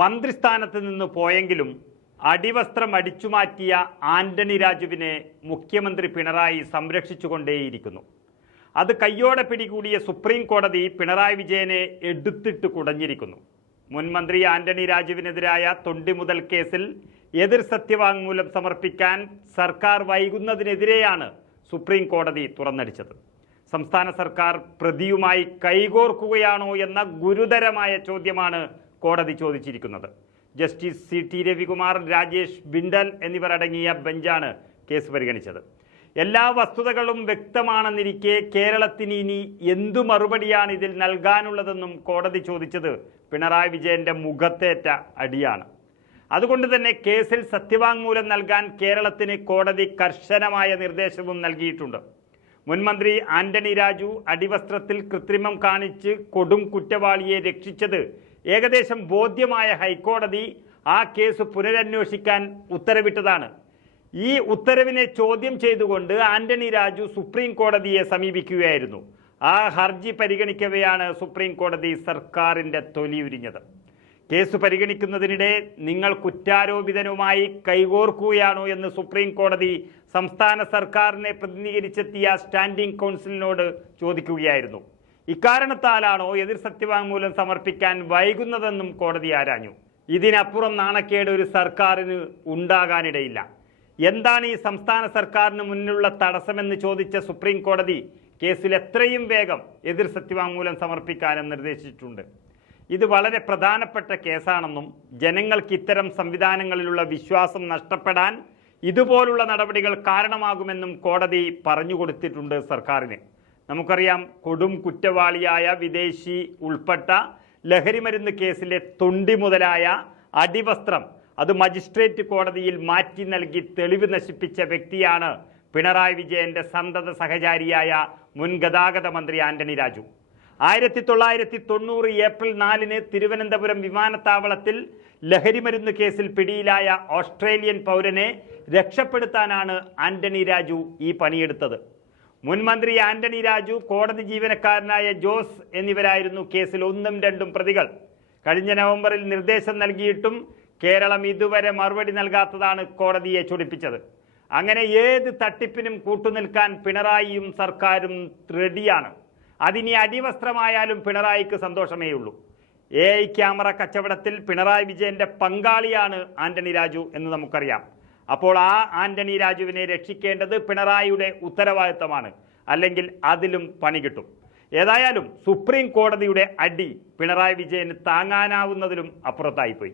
മന്ത്രിസ്ഥാനത്ത് നിന്ന് പോയെങ്കിലും അടിവസ്ത്രം അടിച്ചുമാറ്റിയ ആന്റണി രാജുവിനെ മുഖ്യമന്ത്രി പിണറായി സംരക്ഷിച്ചുകൊണ്ടേയിരിക്കുന്നു. അത് കയ്യോടെ പിടികൂടിയ സുപ്രീം കോടതി പിണറായി വിജയനെ എടുത്തിട്ട് കുടഞ്ഞിരിക്കുന്നു. മുൻമന്ത്രി ആന്റണി രാജുവിനെതിരായ തൊണ്ടി മുതൽ കേസിൽ എതിർ സത്യവാങ്മൂലം സമർപ്പിക്കാൻ സർക്കാർ വൈകുന്നതിനെതിരെയാണ് സുപ്രീം കോടതി തുറന്നടിച്ചത്. സംസ്ഥാന സർക്കാർ പ്രതിയുമായി കൈകോർക്കുകയാണോ എന്ന ഗുരുതരമായ ചോദ്യമാണ് കോടതി ചോദിച്ചിരിക്കുന്നത്. Justice C T Ravikumar Rajesh Bindal എന്നിവരടങ്ങിയ ബെഞ്ചാണ് കേസ് പരിഗണിച്ചത്. എല്ലാ വസ്തുതകളും വ്യക്തമാണെന്നിരിക്കെ കേരളത്തിന് ഇനി എന്തു മറുപടിയാണ് ഇതിൽ നൽകാനുള്ളതെന്നും കോടതി ചോദിച്ചത് പിണറായി വിജയന്റെ മുഖത്തേറ്റ അടിയാണ്. അതുകൊണ്ട് തന്നെ കേസിൽ സത്യവാങ്മൂലം നൽകാൻ കേരളത്തിന് കോടതി കർശനമായ നിർദ്ദേശവും നൽകിയിട്ടുണ്ട്. മുൻമന്ത്രി ആന്റണി രാജു അടിവസ്ത്രത്തിൽ കൃത്രിമം കാണിച്ച് കൊടും കുറ്റവാളിയെ രക്ഷിച്ചത് ഏകദേശം ബോധ്യമായ ഹൈക്കോടതി ആ കേസ് പുനരന്വേഷിക്കാൻ ഉത്തരവിട്ടതാണ്. ഈ ഉത്തരവിനെ ചോദ്യം ചെയ്തുകൊണ്ട് ആന്റണി രാജു സുപ്രീം കോടതിയെ സമീപിക്കുകയായിരുന്നു. ആ ഹർജി പരിഗണിക്കവെയാണ് സുപ്രീം കോടതി സർക്കാരിന്റെ തൊലി ഉരിഞ്ഞത് കേസ് പരിഗണിക്കുന്നതിനിടെ നിങ്ങൾ കുറ്റാരോപിതനുമായി കൈകോർക്കുകയാണോ എന്ന് സുപ്രീം കോടതി സംസ്ഥാന സർക്കാരിനെ പ്രതിനിധീകരിച്ചെത്തിയ സ്റ്റാൻഡിംഗ് കൗൺസിലിനോട് ചോദിക്കുകയായിരുന്നു. ഇക്കാരണത്താലാണോ എതിർ സത്യവാങ്മൂലം സമർപ്പിക്കാൻ വൈകുന്നതെന്നും കോടതി ആരാഞ്ഞു. ഇതിനപ്പുറം നാണക്കേട് ഒരു സർക്കാരിന് ഉണ്ടാകാനിടയില്ല. എന്താണ് ഈ സംസ്ഥാന സർക്കാരിന് മുന്നിലുള്ള തടസ്സമെന്ന് ചോദിച്ച സുപ്രീം കോടതി കേസിൽ എത്രയും വേഗം എതിർ സത്യവാങ്മൂലം സമർപ്പിക്കാനും നിർദ്ദേശിച്ചിട്ടുണ്ട്. ഇത് വളരെ പ്രധാനപ്പെട്ട കേസാണെന്നും ജനങ്ങൾക്ക് ഇത്തരം സംവിധാനങ്ങളിലുള്ള വിശ്വാസം നഷ്ടപ്പെടാൻ ഇതുപോലുള്ള നടപടികൾ കാരണമാകുമെന്നും കോടതി പറഞ്ഞു കൊടുത്തിട്ടുണ്ട് സർക്കാരിന്. നമുക്കറിയാം കൊടും കുറ്റവാളിയായ വിദേശി ഉൾപ്പെട്ട ലഹരിമരുന്ന് കേസിലെ തൊണ്ടി മുതലായ അടിവസ്ത്രം അത് മജിസ്ട്രേറ്റ് കോടതിയിൽ മാറ്റി നൽകി തെളിവ് നശിപ്പിച്ച വ്യക്തിയാണ് പിണറായി വിജയന്റെ സന്തത സഹചാരിയായ മുൻ ഗതാഗത മന്ത്രി ആന്റണി രാജു. ആയിരത്തി തൊള്ളായിരത്തി തൊണ്ണൂറ് ഏപ്രിൽ നാലിന് തിരുവനന്തപുരം വിമാനത്താവളത്തിൽ ലഹരിമരുന്ന് കേസിൽ പിടിയിലായ ഓസ്ട്രേലിയൻ പൗരനെ രക്ഷപ്പെടുത്താനാണ് ആന്റണി രാജു ഈ പണിയെടുത്തത്. മുൻ മന്ത്രി ആന്റണി രാജു കോടതി ജീവനക്കാരനായ ജോസ് എന്നിവരായിരുന്നു കേസിൽ ഒന്നും രണ്ടും പ്രതികൾ. കഴിഞ്ഞ നവംബറിൽ നിർദ്ദേശം നൽകിയിട്ടും കേരളം ഇതുവരെ മറുപടി നൽകാത്തതാണ് കോടതിയെ ചൊടിപ്പിച്ചത്. അങ്ങനെ ഏത് തട്ടിപ്പിനും കൂട്ടുനിൽക്കാൻ പിണറായിയും സർക്കാരും റെഡിയാണ്. അതിനി അടിവസ്ത്രമായാലും പിണറായിക്ക് സന്തോഷമേ ഉള്ളൂ എ ഐ ക്യാമറ കച്ചവടത്തിൽ പിണറായി വിജയന്റെ പങ്കാളിയാണ് ആന്റണി രാജു എന്ന് നമുക്കറിയാം. അപ്പോൾ ആ ആന്റണി രാജുവിനെ രക്ഷിക്കേണ്ടത് പിണറായിയുടെ ഉത്തരവാദിത്തമാണ്. അല്ലെങ്കിൽ അതിലും പണി കിട്ടും. ഏതായാലും സുപ്രീം കോടതിയുടെ അടി പിണറായി വിജയന് താങ്ങാനാവുന്നതിലും അപ്പുറത്തായിപ്പോയി.